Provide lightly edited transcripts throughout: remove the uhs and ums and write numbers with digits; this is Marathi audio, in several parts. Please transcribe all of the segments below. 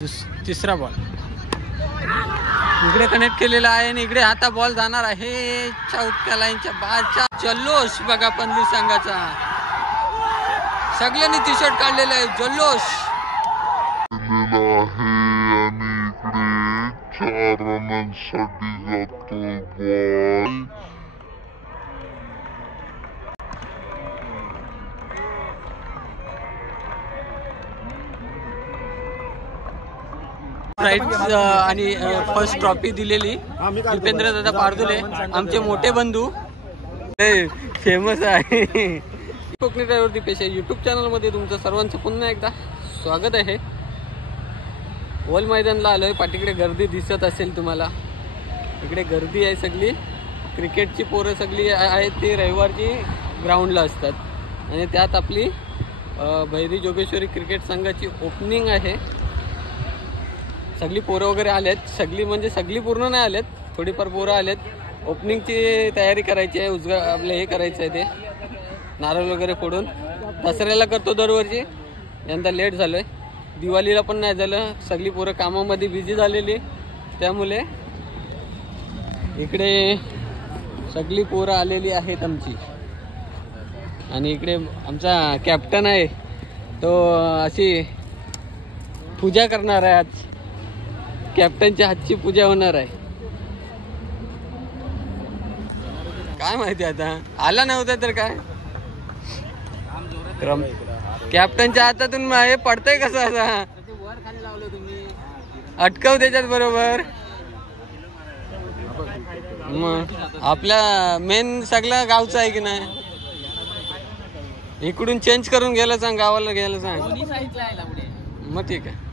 तिसरा बॉल इकडे कनेक्ट केलेला आहे आणि इकडे आता बॉल जाणार आहे चौथ्या लाईनच्या बाहेरच्या. जल्लोष बघा पनवेल संघाचा, सगळ्यांनी टी शर्ट काढलेले आहे. जल्लोष प्राइज आणि फर्स्ट ट्रॉफी दिलेली दीपेंद्र दादा पारदुले, आमचे मोठे बंधू, फेमस आहे. कोकणी ड्रायव्हर दीपेश यूट्यूब चॅनलमध्ये तुमचं सर्वांचं पुन्हा एकदा स्वागत आहे. वॉल मैदानला आलोय. पाठीकडे गर्दी दिसत असेल तुम्हाला. इकडे गर्दी आहे सगळी. क्रिकेटची पोरं सगळी आहेत, ती रविवारची ग्राउंडला असतात आणि त्यात आपली भैरी जोगेश्वरी क्रिकेट संघाची ओपनिंग आहे. सगळी पोरं वगैरे आलेत, सगळी म्हणजे सगळी पूर्ण नाही आलेत, थोडीफार पोरं आलेत. ओपनिंगची तयारी करायची आहे. आपलं हे करायचं आहे, ते नारळ वगैरे फोडून. दसऱ्याला करतो दरवर्षी, यंदा लेट झालोय. दिवाळीला पण नाही झालं, सगळी पोरं कामामध्ये बिझी झालेली, त्यामुळे इकडे सगळी पोरं आलेली आहेत आमची. आणि इकडे आमचा कॅप्टन आहे, तो अशी पूजा करणार आहे. आज कॅप्टनच्या हातची पूजा होणार आहे. काय माहिती आता, आला नव्हता तर काय. कॅप्टनच्या हातातून हे पडतंय कसं असा, अटकव त्याच्यात बरोबर. मग आपल्या मेन सगळा गावचा आहे की नाही, इकडून चेंज करून गेलं सांग, गावाला गेलं सांग. मग ठीक आहे.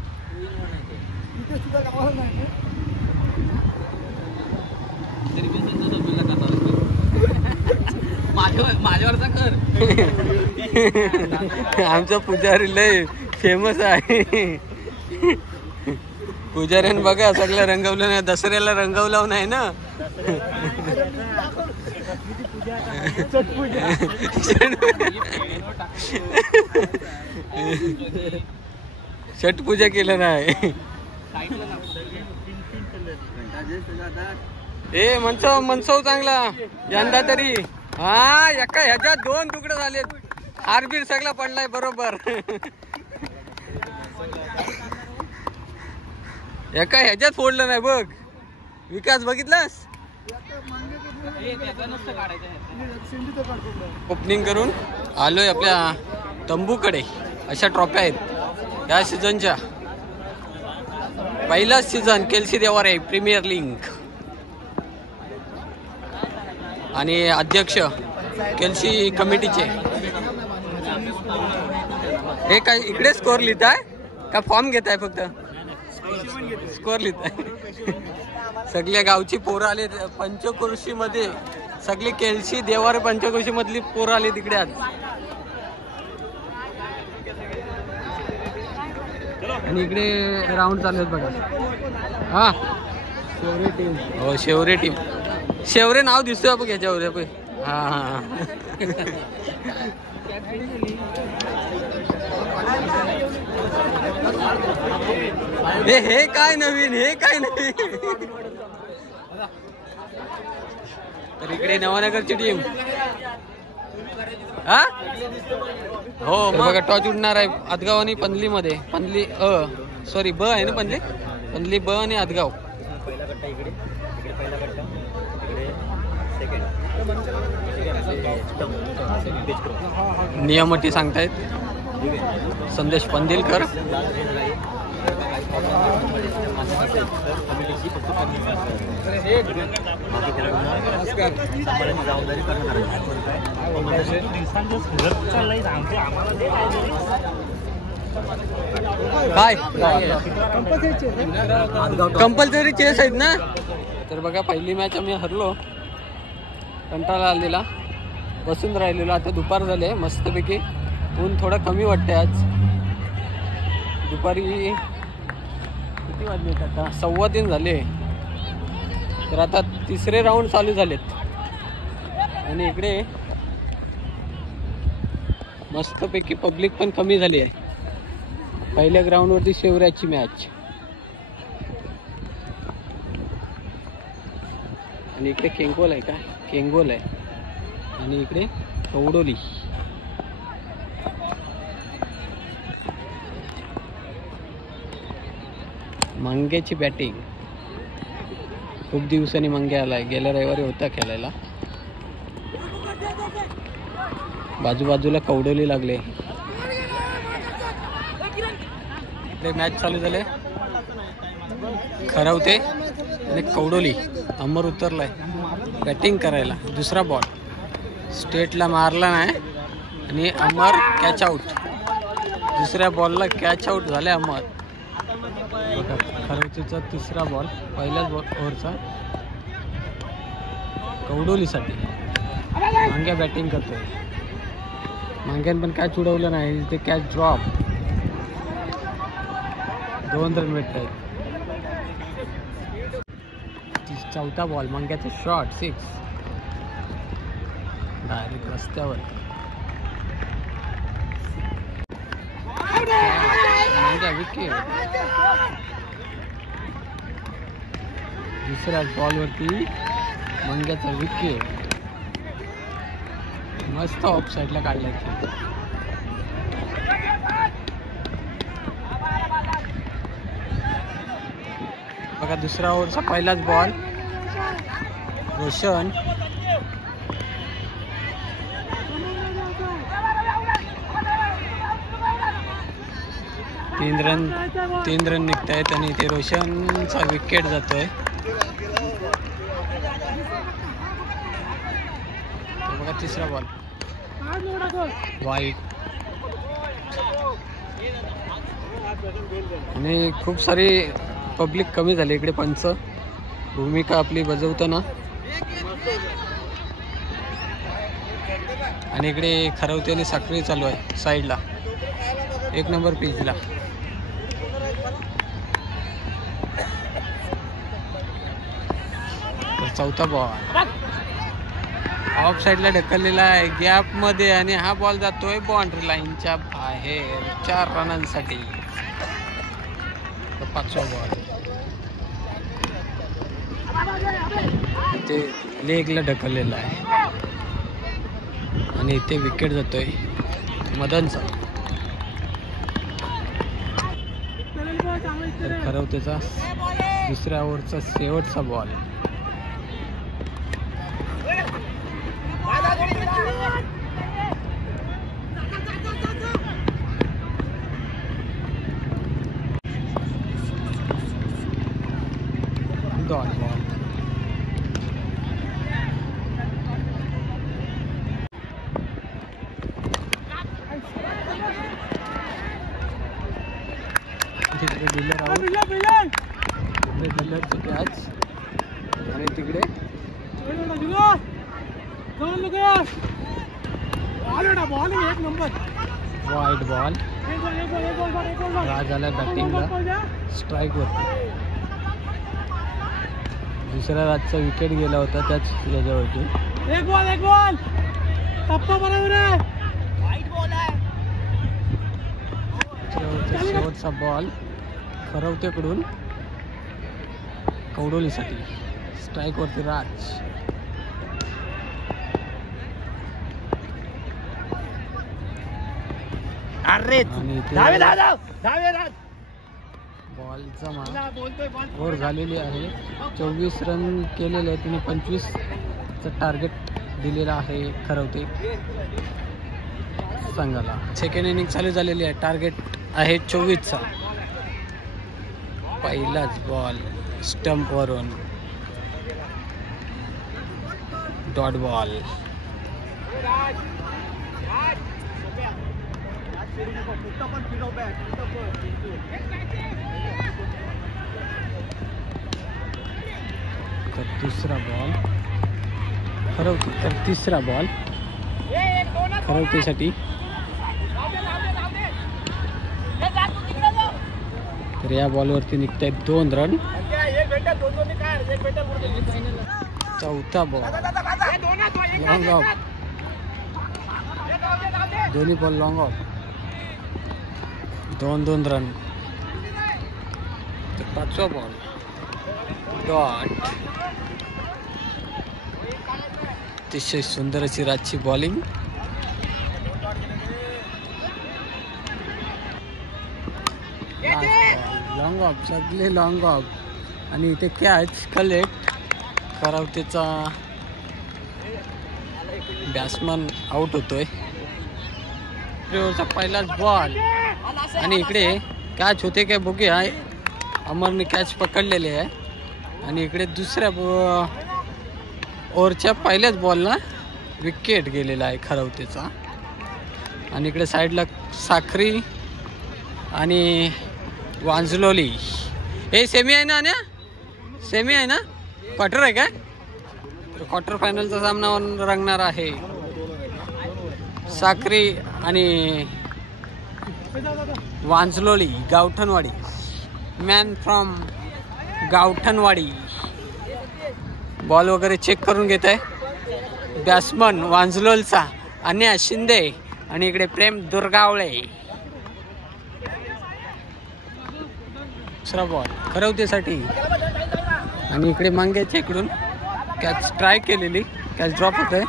माझ्यावरचा कर. आमचा पुजारी लय फेमस आहे. पुजाऱ्यानं बघा सगळं रंगवलं नाही, दसऱ्याला रंगवलं नाही ना. छट पूजा केलं नाही. ए मनसव चांगला यंदा तरी. हा, एका ह्याच्यात 2 तुकडे झालेत. हारबीर सगळा पडलाय बरोबर. एका ह्याच्यात फोडलं नाही बघ. विकास बघितलास. ओपनिंग करून आलोय आपल्या तंबूकडे. अशा ट्रॉफ्या आहेत या सीझनच्या. पहिलाच सीझन केलसी देवार आहे प्रीमियर लीग. आणि अध्यक्ष केलसी कमिटीचे. हे काय इकडे स्कोर लिहिताय का फॉर्म घेताय? फक्त स्कोर लिहिताय. सगळ्या गावची पोरं आले पंचक्रोशी मध्ये. सगळी केलसी देवार पंचक्रोशी मधली पोरं आली तिकडे आज. आणि इकडे राऊंड चालू आहेत बघा. हा, शेवरे टीम. हो, शेवरे टीम. शेवरे नाव दिसतोय आपण याच्यावर. हा हा. हे काय नवीन, हे काय नवीन. तर इकडे नवानगरची टीम. हा, हो मग टॉच उडणार आहे आदगाव आणि पनली मध्ये. पनली सॉरी ब आहे ना, पनली ब आणि आदगाव. नियम अटी सांगतायत संदेश पंदिलकर. काय कंपल्सरी चेस आहेत ना. तर बघा, पहिली मॅच आम्ही हरलो. कंटाळा आलेला, बसून राहिलेलो. आता दुपार झाले मस्तपैकी. ऊन थोडं कमी वाटते आज. दुपारी किती वाजले आता? 3:15 झाले. तर आता तिसरे राऊंड चालू झालेत. आणि इकडे मस्तपैकी पब्लिक पण कमी झाली आहे. पहिल्या ग्राउंडवरती शेवऱ्याची मॅच. आणि इकडे केंगोल आहे का, केंगोल आहे आणि इकडे कवडोली. मंग्याची बॅटिंग. खूप दिवसांनी मंग्या आलाय, गेल्या रविवारी होता खेळायला. बाजूबाजूला कवडोली लागले. इकडे मॅच चालू झाले. खरवते आणि कवडोली. अमर उतरलाय बॅटिंग करायला. दुसरा बॉल स्टेटला मारला नाही आणि अमर कॅच आउट. दुसऱ्या बॉलला कॅच आउट झाले अमर. खरवतेचा तिसरा बॉल पहिल्याच ओव्हरचा कवडोलीसाठी. मांग्या बॅटिंग करतोय. मांग्यान पण कॅच उडवलं नाही, ते कॅच ड्रॉप. 2 रन भेटत आहेत. चौथा बॉल मांग्याचा शॉट 6 डायरेक्ट रस्त्यावर. मांग्या विकेट. दुसऱ्या बॉलवरती मंग्याचा विकेट. मस्त ऑफ साईडला काढलाय. बघा दुसरा ओव्हरचा पहिलाच बॉल. रोशन तीन रन निघत आहेत आणि ते रोशनचा विकेट जातोय. बघा तिसरा बॉल वाईट. आणि खूप सारी पब्लिक कमी झाली इकडे. पंच भूमिका आपली बजावताना. आणि इकडे खरवते आणि साखळी चालू आहे साईडला 1 नंबर पिचला. चौथा बॉल ऑफ साईडला ढकललेला आहे गॅप मध्ये आणि हा बॉल जातोय बाउंड्री लाईनच्या बाहेर 4 रनांसाठी. पाचवा बॉल ते लेगला ढकललेला आहे आणि इथे विकेट जातोय मदनचा. तर खरवतेचा दुसऱ्या ओव्हरचा शेवटचा बॉल. Dot ball. तिकडे डिलर आउट. डिलरचं कॅच आणि तिकडे वाईट बॉल. राज आला बॅटिंगला स्ट्राईकवर. दुसऱ्या राजचा विकेट गेला होता त्याच त्याच्यावरती. एक बॉल टप्पा बरोबर आहे. शेवटचा बॉल खरवतेकडून कवडोलीसाठी. स्ट्राईक वरती राज. बॉलचा ओव्हर झालेली आहे. 24 रन केलेले आहेत. तिने 25चं टार्गेट दिलेलं आहे खरवते संघाला. सेकंड इनिंग चालू झालेली आहे. टार्गेट आहे 24चा. पहिलाच बॉल स्टंपवरून डॉट बॉल. तर दुसरा बॉल खरवते. तर तिसरा बॉल खरवतेसाठी. तर या बॉलवरती निघत आहेत 2 रन. चौथा बॉल लॉंग ऑफ. दोन्ही बॉल लॉंग ऑफ. 2 रन. तर पाचवा बॉल डॉट. अतिशय सुंदर अशी राजची बॉलिंग. लॉंग ऑफ, सगळे लॉंग ऑफ. आणि इथे कॅच कलेक्ट. खरावतेचा बॅट्समन आउट होतोय. पहिलाच बॉल आणि इकडे कॅच होते काय बघूया. अमरने कॅच पकडलेले आहे. आणि इकडे दुसऱ्या ओव्हरच्या पहिल्याच बॉलला विकेट गेलेला आहे खरावतेचा. आणि इकडे साईडला साखरी आणि वांजलोली. हे सेमी आहे ना? सेमी आहे ना? क्वार्टर आहे काय? क्वार्टर फायनलचा सामना रंगणार आहे. साखरी आणि वांजलोली गावठणवाडी. मॅन फ्रॉम गावठणवाडी बॉल वगैरे चेक करून घेत आहे. बॅट्समन वांजलोलचा अन्या शिंदे. आणि इकडे प्रेम दुर्गावळे. दुसरा बॉल खरवतेसाठी. आणि इकडे मांग्याच्या इकडून कॅच ट्राय केलेली, कॅच ड्रॉप होत आहे.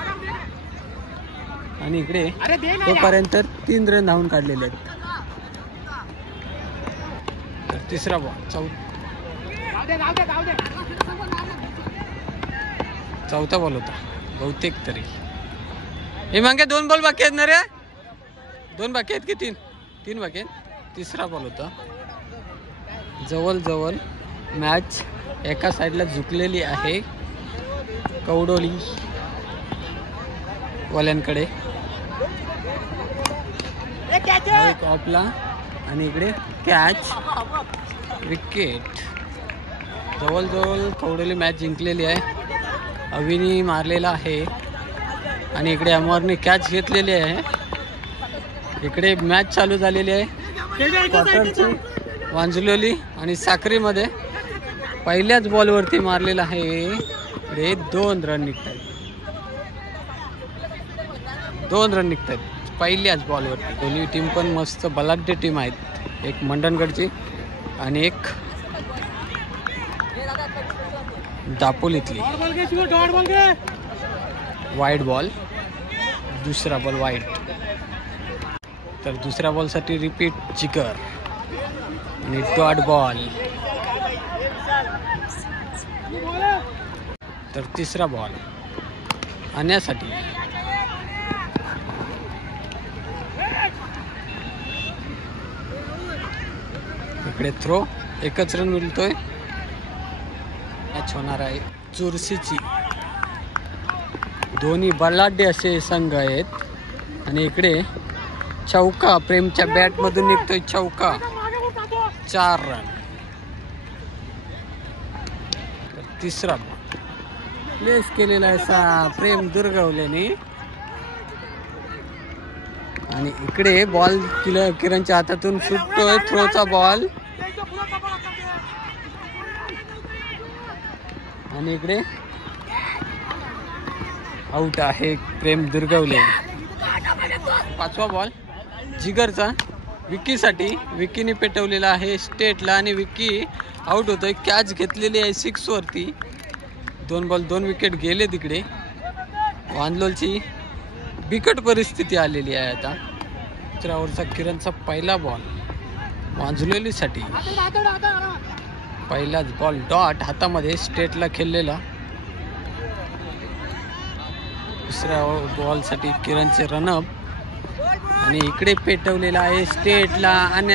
आणि इकडे तोपर्यंत 3 रन धावून काढलेले आहेत. तर तिसरा बॉल चौथा बॉल होता बहुतेक तरी. हे मागे 2 बॉल बाकी आहेत ना रे? 2 बाकी आहेत की 3 बाकी आहेत. तिसरा बॉल होता. जवळ मॅच एका साईडला झुकलेली आहे कवडोली वाल्यांकडे. एक ऑफला आणि इकडे कॅच विकेट. जवळ कवडोली मॅच जिंकलेली आहे. अविनी मारलेला आहे. आणि इकडे अमरने कॅच घेतलेली आहे. इकडे मॅच चालू झालेली आहे क्वार्टरची. वांजलोली आणि साखरीमध्ये पहिल्याच बॉलवरती मारलेला आहे. इकडे 2 रन निघतात. 2 रन निघतात पहिल्याच बॉलवरती. दोन्ही टीम पण मस्त बलाढ्य टीम आहेत. एक मंडणगडची आणि एक दापोलीतली. Wide ball. दुसरा बॉल वाईड. तर दुसऱ्या बॉलसाठी रिपीट जिगर आणि डॉट बॉल. तर तिसरा बॉल आणण्यासाठी. इकडे थ्रो. एकच रन मिळतोय. मॅच होणार आहे चुरशीची. दोन्ही बलाढ्य असे संघ आहेत. आणि इकडे चौका प्रेमच्या बॅट मधून निघतोय चौका. 4 रन. तिसरा बॉल प्लेस केलेला आहे प्रेम दुर्गावलेने. आणि इकडे बॉल किरणच्या हातातून सुटतोय. थ्रोचा बॉल. आणि इकडे आउट आहे प्रेम दुर्गावले. 5वा बॉल जिगरचा विकीसाठी. विकीने पेटवलेला आहे स्टेटला आणि विकी आउट होतोय. कॅच घेतलेली आहे 6 वरती. 2 बॉल 2 विकेट गेले तिकडे. वांजलोलची बिकट परिस्थिती आलेली आहे आता. 3 ओव्हरचा किरणचा पहिला बॉल वांजलोलीसाठी. पहिलाच बॉल डॉट हातामध्ये स्टेटला खेळलेला. दुसऱ्या बॉलसाठी किरणचे रनअप. आणि इकडे पेटवलेला आहे स्टेटला. आणि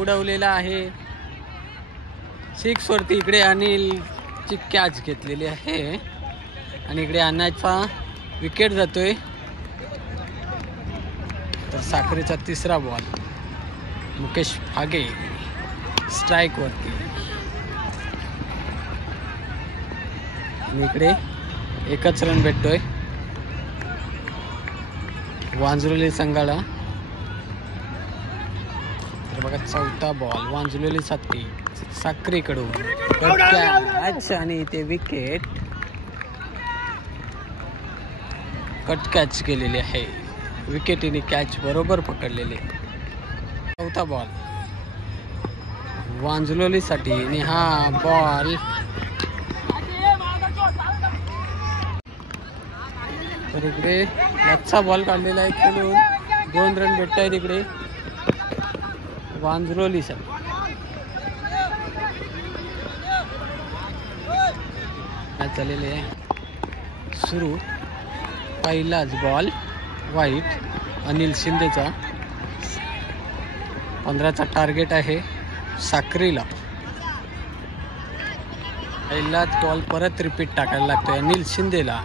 उडवलेला आहे 6 वरती. इकडे अनिलची कॅच घेतलेली आहे. आणि इकडे अन्नाचा विकेट जातोय. तर साखरेचा तिसरा बॉल. मुकेश फागे स्ट्राईक वरती. आणि इकडे एकच रन भेटतोय वांजलोली संघाला. तर बघा 4था बॉल वांजलोलीसाठी साखरेकडून कॅच. आणि इथे विकेट. कट कॅच केलेली आहे. विकेटीने कॅच बरोबर पकडलेली. 4था बॉल वांजलोलीसाठी. आणि हा बॉल तर इकडे लच्छा बॉल काढलेला आहे खेळून 2 रन भेटत आहेत इकडे वांजरोलीसाठी. मॅच झालेली आहे सुरू. पहिलाच बॉल वाईट अनिल शिंदेचा. 15चा टार्गेट आहे साक्रीला. पहिलाच बॉल परत रिपीट टाकायला लागतोय अनिल शिंदेला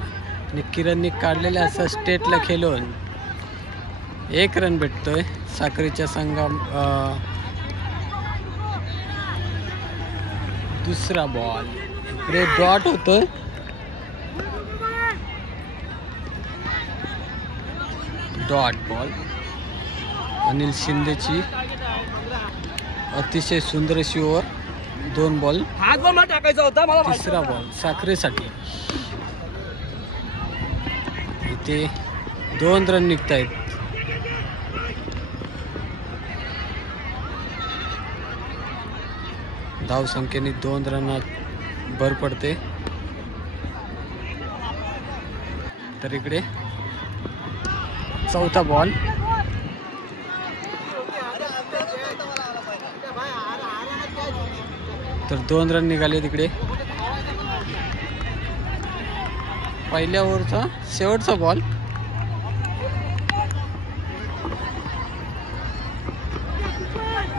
आणि किरणनी काढलेल्या असं स्टेटला खेळून 1 रन भेटतोय साक्रीच्या संघा. दुसरा बॉल इकडे डॉट होतोय. डॉट बॉल अनिल शिंदेची अतिशय सुंदर अशी ओव्हर. 2 बॉल टाकायचा होता मला. तिसरा बॉल साखरेसाठी. इथे 2 रन निघत आहेत. धाव संख्येने 2 रनात भर पडते. तर इकडे चौथा बॉल. तर 2 रन निघाले तिकडे. पहिल्या ओव्हरचा शेवटचा बॉल.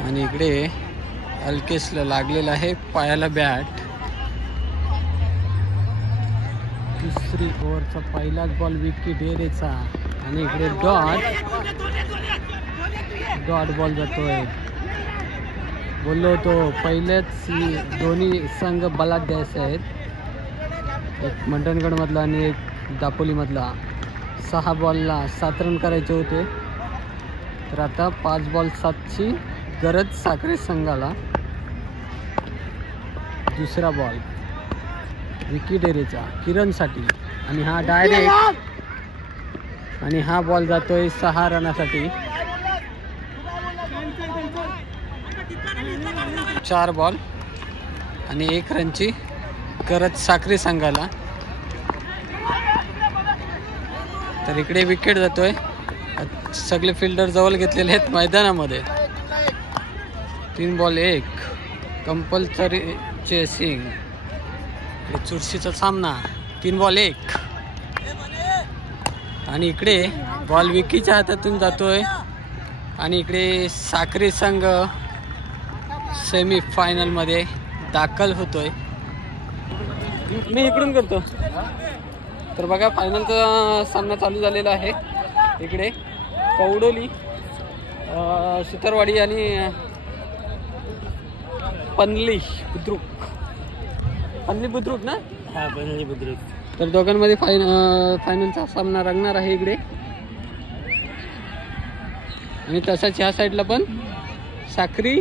आणि इकडे अल्केशला लागलेला आहे पायाला बॅट. तिसरी ओव्हरचा पहिलाच बॉल विकी डेरेचा आणि इकडे डॉट बॉल जातोय. बोललो होतो पहिलेच दोन्ही संघ बलाढ्य द्यायचे आहेत. एक मंडणगड मधला आणि एक दापोली मधला. 6 बॉलला 7 रन करायचे होते. तर आता 5 बॉल 7ची गरज साखरे संघाला. दुसरा बॉल विकी डेरेचा किरणसाठी आणि हा डायरेक्ट. आणि हा बॉल जातोय 6 रनासाठी. 4 बॉल आणि 1 रनची गरज साखरे संघाला. तर इकडे विकेट जातोय. सगळे फिल्डर जवळ घेतलेले आहेत मैदानामध्ये. 3 बॉल 1 कंपल्सरी चेसिंग. चुरशीचा सामना. 3 बॉल 1 आणि इकडे बॉल विकीच्या हातातून जातोय. आणि इकडे साखरे संघ सेमी फायनल मध्ये दाखल होतोय. मी इकडून करतो. तर बघा फायनलचा सामना चालू झालेला आहे. इकडे कवडोली सुतारवाडी आणि पनली बुद्रुक. पनली बुद्रुक ना. हा पनली बुद्रुक. तर दोघांमध्ये फायनलचा सामना रंगणार आहे इकडे. आणि तसाच ह्या साईडला पण साखरी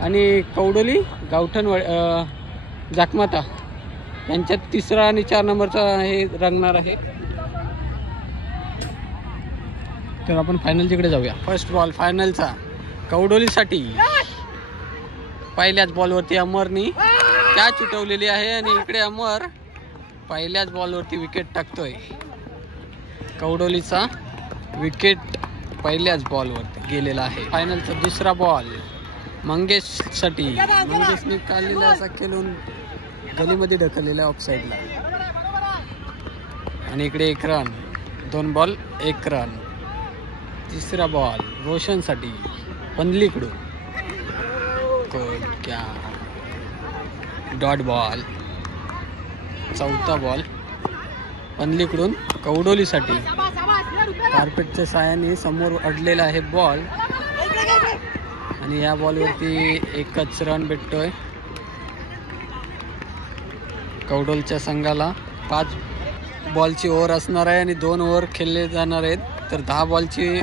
आणि कवडोली गावठण जाकमाता यांच्यात 3रा आणि 4 नंबरचा हे रंगणार आहे. तर आपण फायनलच्याकडे जाऊया. फर्स्ट बॉल फायनलचा कवडोलीसाठी. पहिल्याच बॉलवरती अमरनी कॅच उठवलेली आहे आणि इकडे अमर पहिल्याच बॉलवरती विकेट टाकतोय. कवडोलीचा विकेट पहिल्याच बॉलवरती गेलेला आहे. फायनलचा दुसरा बॉल मंगेशसाठी. मंगेशने काढलेला असा खेळून गलीमध्ये ढकललेला ऑफ साईडला. आणि इकडे 1 रन. 2 ball 1 run. तिसरा बॉल रोशनसाठी पनलीकडून. क्या डॉट बॉल. चौथा बॉल पनलीकडून कवडोलीसाठी. कार्पेटच्या साहाय्याने समोर अडलेला आहे बॉल आणि या बॉलवरती 1च रन भेटतोय कवडोलीच्या संघाला. 5 बॉलची ओव्हर असणार आहे आणि 2 ओव्हर खेळले जाणार आहेत. तर 10 बॉलची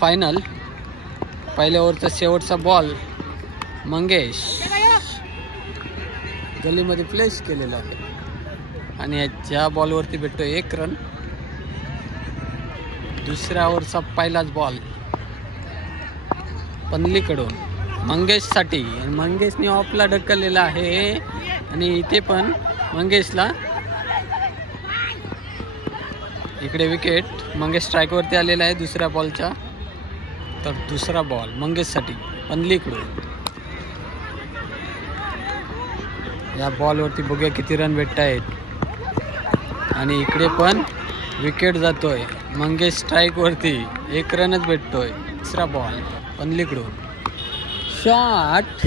फायनल. पहिल्या ओव्हरचा शेवटचा बॉल मंगेश गलीमध्ये प्लेस केलेला आहे आणि ह्या बॉलवरती भेटतोय 1 रन. दुसऱ्या ओव्हरचा पहिलाच बॉल पनलीकडून मंगेशसाठी. मंगेशने ऑफला ढकललेला आहे आणि इथे पण मंगेशला इकडे विकेट मंगेश स्ट्राईकवरती आलेला आहे दुसऱ्या बॉलच्या. तर दुसरा बॉल मंगेशसाठी पनलीकडून. या बॉलवरती बघूया किती रन भेटत आहेत. आणि इकडे पण विकेट जातोय मंगेश स्ट्राईकवरती. 1 रनच भेटतोय. तिसरा बॉल पनलीकडून शॉट.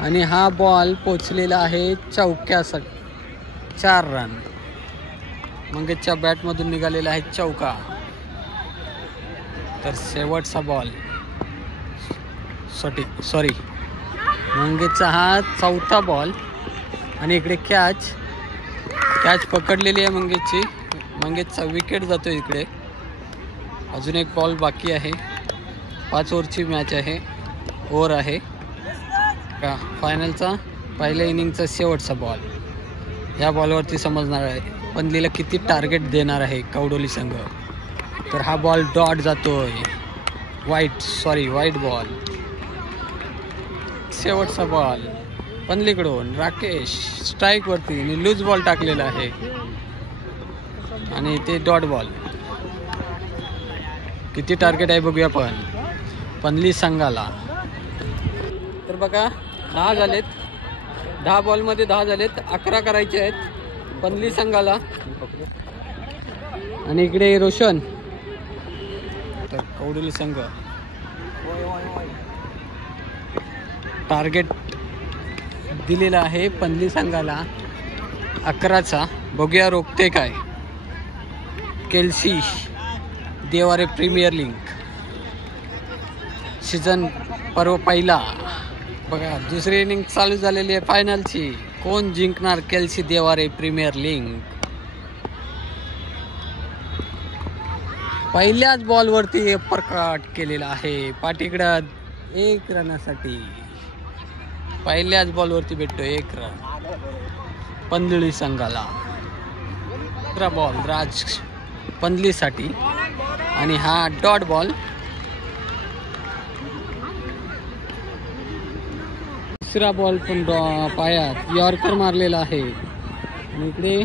आणि हा बॉल पोचलेला आहे चौक्यासाठी. 4 रन. मंगेशच्या बॅटमधून निघालेला आहे चौका. तर शेवटचा बॉल सॉरी मंगेशचा हा 4था बॉल. आणि इकडे कॅच पकडलेली आहे मंगेशची. मंगेशचा विकेट जातो इकडे. अजून 1 बॉल बाकी आहे. 5 ओव्हरची मॅच आहे. ओव्हर आहे का फायनलचा पहिल्या इनिंगचा शेवटचा बॉल. या बॉलवरती समजणार आहे पनलीला किती टार्गेट देणार आहे कवडोली संघ. तर हा बॉल डॉट जातोय. वाईट बॉल. शेवटचा बॉल पनलीकडून राकेश स्ट्राईकवरती आणि लूज बॉल टाकलेला आहे. आणि ते डॉट बॉल. किती टार्गेट आहे बघूया आपण पनली संघाला. तर बघा 10 झालेत. 10 बॉलमध्ये 10 झालेत. 11 करायचे आहेत पनली संघाला. आणि इकडे रोशन. तर कवडोली संघ टार्गेट दिलेला आहे पनली संघाला 11चा. बघूया रोखते काय. केल्सी देवारे प्रीमियर लीग सीझन पर्व पहिला. बघा दुसरी इनिंग चालू झालेली आहे फायनलची. कोण जिंकणार केल्सी देवारे प्रीमियर लीग. पहिल्याच बॉलवरती अप्परकट केलेला आहे पाठीकडं 1 रनासाठी. पहिल्याच बॉलवरती भेटतो 1 रन पनली संघाला. दुसरा बॉल राज पनलीसाठी. आणि हा डॉट बॉल. तिसरा बॉल पण पायात यॉर्कर मारलेला आहे. आणि इकडे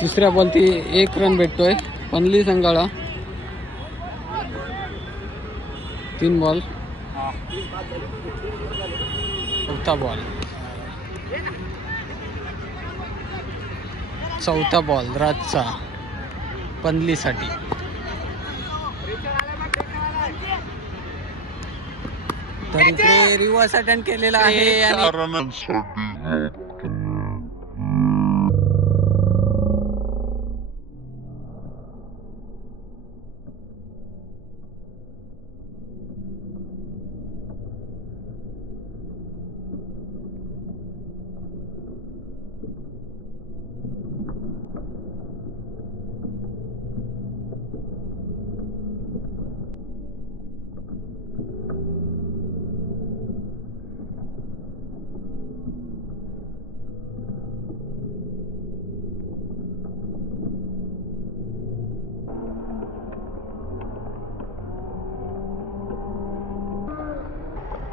तिसऱ्या बॉलती 1 रन भेटतोय पनली संघाला. 3 बॉल. चौथा बॉल राजचा पनलीसाठी. तर इकडे रिव्हर्स अटेंड केलेला आहे. आणि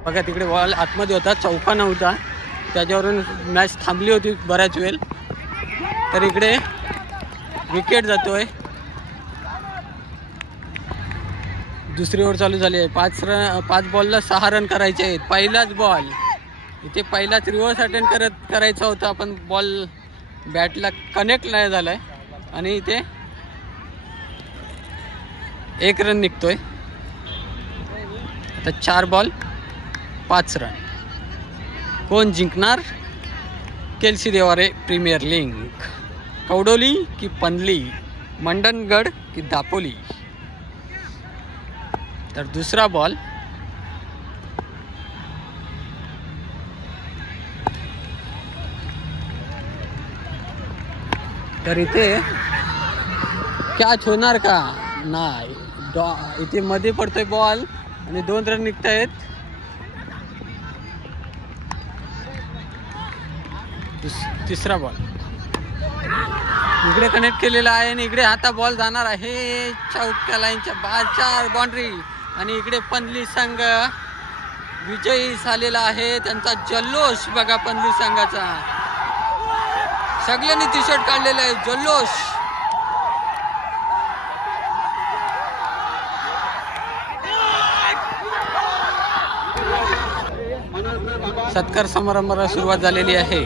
बघा तिकडे बॉल आतमध्ये होता. चौका नव्हता. त्याच्यावरून मॅच थांबली होती बऱ्याच वेळ. तर इकडे विकेट जातोय. दुसरी ओव्हर चालू झाली आहे. 5 बॉलला 6 रन करायचे आहेत. पहिलाच बॉल इथे पहिलाच रिव्हर्स अटेंड करायचा होता पण बॉल बॅटला कनेक्ट नाही झालाय. आणि इथे 1 रन निघतोय. आता 4 बॉल 5 रन. कोण जिंकणार केल्सी देवारे प्रीमियर लीग. कवडोली की पनली. मंडणगड की दापोली. तर दुसरा बॉल तर इथे कॅच होणार का नाही. इथे मध्ये पडतोय बॉल आणि 2 रन निघतायत. तिसरा बॉल इकडे कनेक्ट केलेला आहे आणि इकडे आता बॉल जाणार आहे चौक्या लाईनच्या बाद. 4 बाउंड्री. आणि इकडे पनली संघ विजयी झालेला आहे. त्यांचा जल्लोष बघा पनली संघाचा. सगळ्यांनी टी शर्ट काढलेले आहे. जल्लोष. सत्कार समारंभाला सुरुवात झालेली आहे.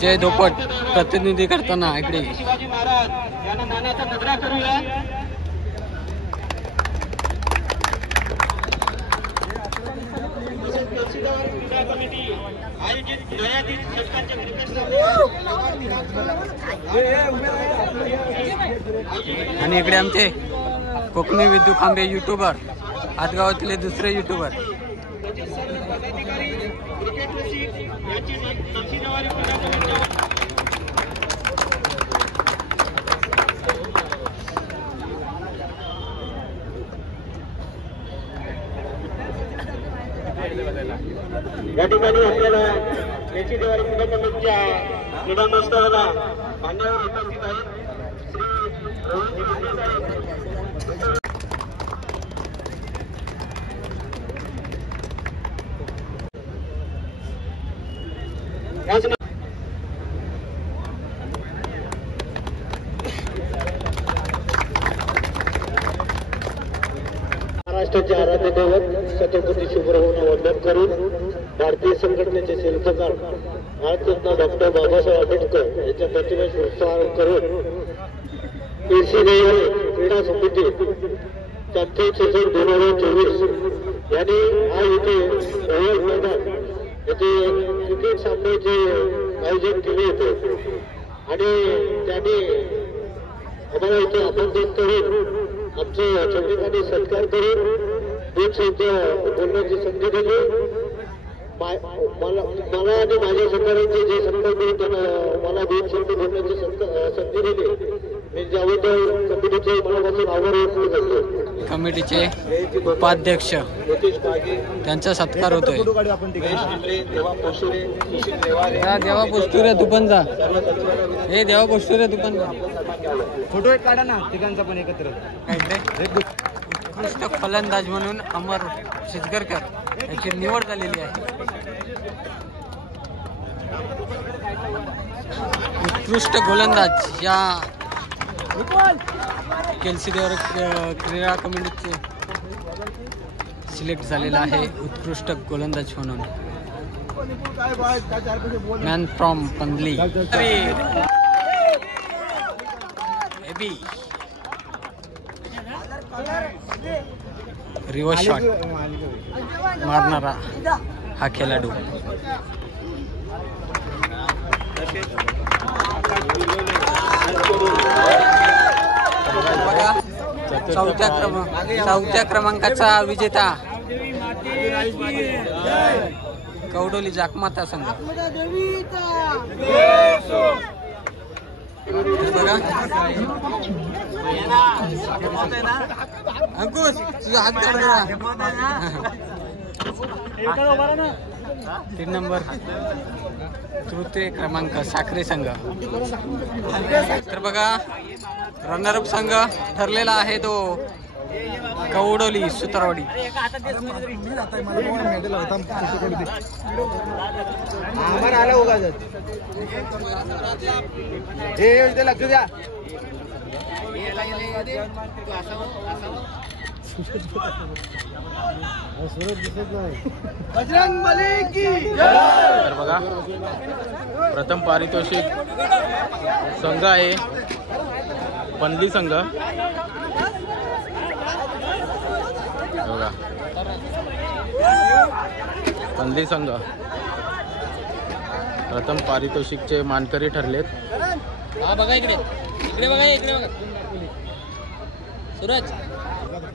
जय धोपट प्रतिनिधी करताना इकडे शिवाजी महाराज यांना मानाचा मुद्रा करूया. आणि इकडे आमचे कोकणी विद्यू खांबे युट्यूबर, आतगावातले दुसरे युट्यूबर. या ठिकाणी आपल्याला याची देवारी क्रीडा कमिटीच्या क्रीडा महोत्सवाला मान्यवर उपस्थित आहेत श्री रोहित शिंदे साहेब. महाराष्ट्राचे आराध्य दैवत छत्रपती शिवरायांना वंदन करून भारतीय संघटनेचे शिल्पकार भारतरत्न डॉक्टर बाबासाहेब आंबेडकर यांच्या प्रतिमेस उत्साह करून एसी क्रीडा समिती 33/6/2024 यांनी आज इथे ओव्हल मैदान येथे क्रिकेट सामन्याचे आयोजन केले होते आणि त्यांनी आम्हाला इथे आमंत्रित करून आमच्या ठिकाणी सत्कार करून 2 शब्द बोलण्याची संधी दिली. मला आणि माझ्या सहकाऱ्यांचे जे सत्कार करून त्यांना मला 2 शब्द बोलण्याची संधी दिली. मी ज्याबद्दल कमिटीचे मनापासून आभार व्यक्त करतो. कमिटीचे उपाध्यक्ष त्यांचा सत्कार होतोय. देवा पोस्टुरे तू पण जा. हे देवा पोस्टुरे तू पण जा. फोटो एक काढा ना तिघांचा पण एकत्र. उत्कृष्ट फलंदाज म्हणून अमर शिजगरकर याची निवड झालेली आहे. उत्कृष्ट गोलंदाज या केलसी देवर क्रीडा कमिटीचे सिलेक्ट झालेला आहे. उत्कृष्ट गोलंदाज म्हणून मॅन फ्रॉम पंधली रिव्हर्स शॉट मारणारा हा खेळाडू. चौथ्या क्रमांकाचा विजेता कवडोली जाकमाता संघ. बघा अंकुश तुझा हात काढ. 3 नंबर तृतीय क्रमांक साखरे संघ. तर बघा रनरअप संघ ठरलेला आहे तो कवडोली सुतारवाडी. आला होगा हे लक्ष द्या. तर बघा प्रथम पारितोषिक संघ आहे पंधली संघ. बघा पंधली संघ प्रथम पारितोषिकचे मानकरी ठरलेत. हा बघा इकडे इकडे बघा इकडे बघा सूरज.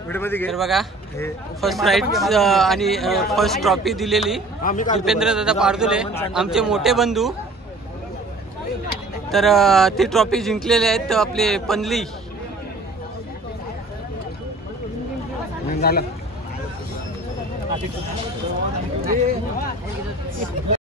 तर बघा फर्स्ट प्राइज आणि फर्स्ट ट्रॉफी दिलेली दीपेंद्र दादा पारदुले आमचे मोठे बंधू. तर ती ट्रॉफी जिंकलेले आहेत आपले पंधली. झालं